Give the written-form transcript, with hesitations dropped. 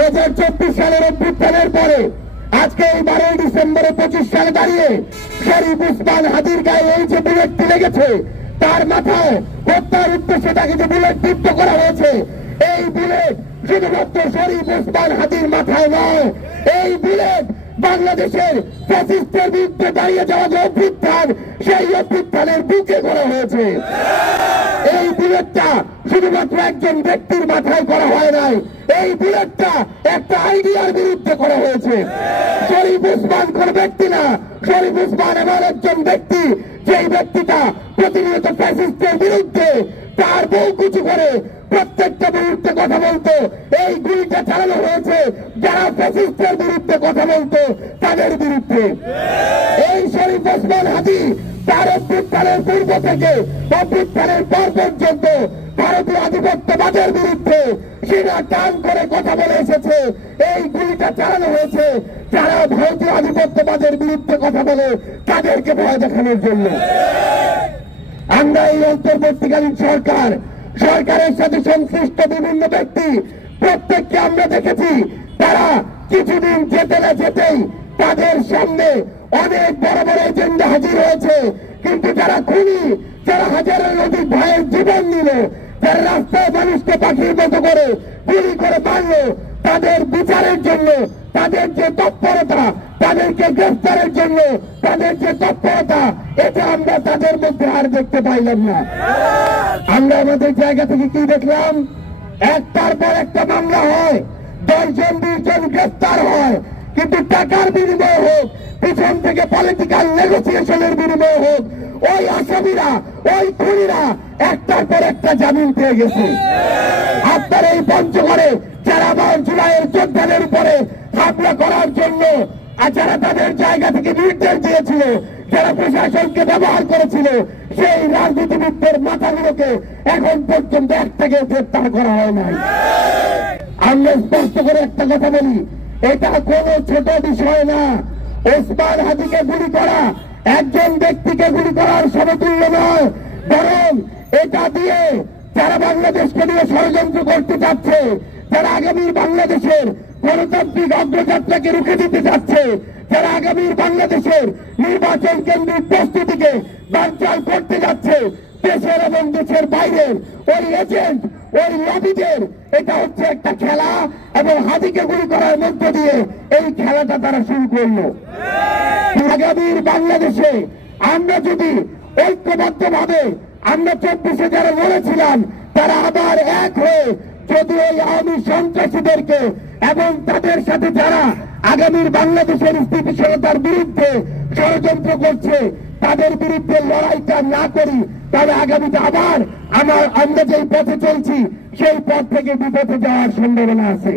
2024 সালের অভ্যুত্থানের পরে আজকে এই 12 ডিসেম্বরে 25 সালে দাঁড়িয়ে শরীফ ওসমান হাদির গায়ে এই যে বুলেটটি লেগেছে, তার মাথায় হত্যার উদ্দেশ্যে তাকে যে বুলেট বিদ্ধ করা হয়েছে, এই বুলেট শুধুমাত্র শরীফ ওসমান হাদির মাথায় নয়, এই বুলেট বাংলাদেশের ফ্যাসিস্টের বিরুদ্ধে দাঁড়িয়ে যাওয়া যে অভ্যুত্থান, সেই অভ্যুত্থানের বুকে করা হয়েছে। এই বুলেটটা শুধুমাত্র একজন ব্যক্তির মাথায় করা হয় নাই, এই বুলেটটা একটা আইডিয়ার বিরুদ্ধে করা হয়েছে। শরীফ ওসমান কোন ব্যক্তি না, শরীফ ওসমান এমন একজন ব্যক্তি, যেই ব্যক্তিটা প্রতিনিয়ত ফ্যাসিস্টের বিরুদ্ধে তার বউ কুচু করে প্রত্যেকটা বিরুদ্ধে কথা বলতো। এই গুলিটা চালানো হয়েছে যারা ফ্যাসিস্টের বিরুদ্ধে কথা বলতো তাদের বিরুদ্ধে। এই শরীফ ওসমান হাদি তার অভ্যুত্থানের পূর্ব থেকে অভ্যুত্থানের পর পর্যন্ত ভারতীয় আধিপত্যবাদের বিরুদ্ধে সিনা টান করে কথা বলে এসেছে। এই গুলিটা চালানো হয়েছে যারা ভারতীয় আধিপত্যবাদের বিরুদ্ধে কথা বলে তাদেরকে ভয় দেখানোর জন্য। আমরা এই অন্তর্বর্তীকালীন সরকারের সাথে সংশ্লিষ্ট বিভিন্ন ব্যক্তি প্রত্যেককে আমরা দেখেছি, তারা কিছুদিন যেতে না যেতেই তাদের সামনে অনেক বড় বড় এজেন্ডা হাজির হয়েছে। কিন্তু যারা খুনি, যারা হাজারের অধিক ভাইয়ের জীবন নিল, যারা রাস্তায় মানুষকে পাখির মতো করে গুলি করে মারল, তাদের বিচারের জন্য, তাদের যে তৎপরতা, তাদেরকে গ্রেফতারের জন্য তাদের যে তৎপরতা, এটা আমরা তাদের মধ্যে আর দেখতে পাইলাম না। আমরা আমাদের জায়গা থেকে কি দেখলাম? একটার পর একটা মামলা হয়, 10 জন 20 জন গ্রেফতার হয়, কিন্তু টাকার বিনিময়ে হোক, পিছন থেকে পলিটিক্যাল নেগোসিয়েশনের বিনিময়ে হোক, ওই আসামিরা, ওই খুনিরা একটার পর একটা জামিন পেয়ে গেছে। আপনার এই পঞ্চগড়ে যারা 12 জুলাইয়ের যোদ্ধাদের উপরে হামলা করার জন্য যারা তাদের জায়গা থেকে নির্দেশ দিয়েছিল, যারা প্রশাসনকে ব্যবহার করেছিল, সেই রাজনীতিবিদদের মাথাগুলোকে এখন পর্যন্ত একটাকেও গ্রেফতার করা হয় নাই। আমরা স্পষ্ট করে একটা কথা বলি, এটা কোনো ছোট বিষয় না। ওসমান হাদিকে গুলি করা একজন ব্যক্তিকে গুলি করার সমতুল্য নয়, বরং এটা দিয়ে যারা বাংলাদেশকে নিয়ে ষড়যন্ত্র করতে চাচ্ছে, যারা আগামীর বাংলাদেশের গণতান্ত্রিক অগ্রযাত্রাকে রুখে দিতে চাচ্ছে, যারা আগামীর বাংলাদেশের নির্বাচন কেন্দ্রিক প্রস্তুতিকে বানচাল করতে যাচ্ছে, দেশের এবং দেশের বাইরের ওই এজেন্ট, ওই লবিদের, এটা হচ্ছে একটা খেলা, এবং হাদিকে গুলি করার মধ্য দিয়ে এই খেলাটা তারা শুরু করলো। আগামীর বাংলাদেশে আমরা যদি ঐক্যবদ্ধভাবে, আমরা 24-এ যারা লড়েছিলাম, তারা আবার এক হয়ে যদি ওই আওয়ামী সন্ত্রাসীদেরকে এবং তাদের সাথে যারা আগামীর বাংলাদেশের স্থিতিশীলতার বিরুদ্ধে ষড়যন্ত্র করছে, তাদের বিরুদ্ধে লড়াইটা না করি, তাহলে আগামীতে আবার আমরা যেই পথে চলছি সেই পথ থেকে বিপথে যাওয়ার সম্ভাবনা আছে।